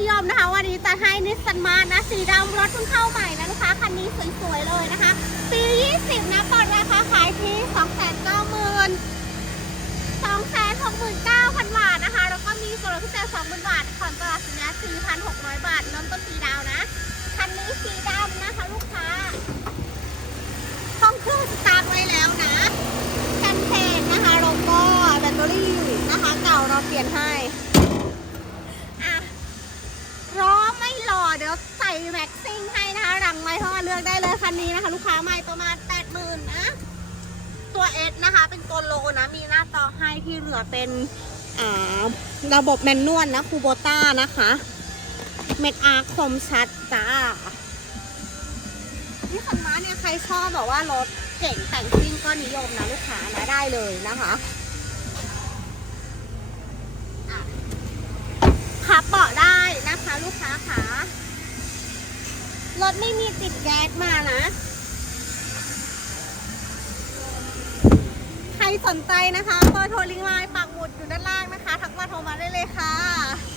นิยมนะคะ วันนี้จะให้นิสสันมานะสีดำรถเพิ่งเข้าใหม่นะลูกค้าคันนี้สวยๆเลยนะคะปี 20 นะเปิดราคาขายที่ 290,000 269,000 บาทนะคะ แล้วก็มีส่วนลดพิเศษ20,000 บาทผ่อนตลาดสินค้า4,600 บาทเริ่มต้นสีดาวนะ คันนี้สีดำนะคะลูกค้าห้องเครื่องสตาร์ทไว้แล้วนะแผ่นเพจนะคะแล้วก็แบตเตอรี่นะคะ เก่าเราเปลี่ยนให้อะรอไม่รอเดี๋ยวใส่แม็กซิ่งให้นะคะรังไม้ท่ อเลือกได้เลยคันนี้นะคะ ลูกค้าใหม่ประมาณ 80,000นะ ตัว S นะคะ เป็นตัวโลนะ มีหน้าจอให้ที่เหลือเป็นอ่าระบบแมนนวลนะคูโบต้านะคะ เม็ดอาร์คมชัดจ้านี่คันม้าเนี่ยใครชอบแบบว่ารถเก่งแต่งซิ่งก็นิยมนะลูกค้านะได้เลยนะคะอะพับเบาะได้นะคะ ลูกค้าค่ะ รถไม่มีติดแก๊สมานะ ใครสนใจนะคะเบอร์โทรลิงไลน์ปักหมุดอยู่ด้านล่างนะคะ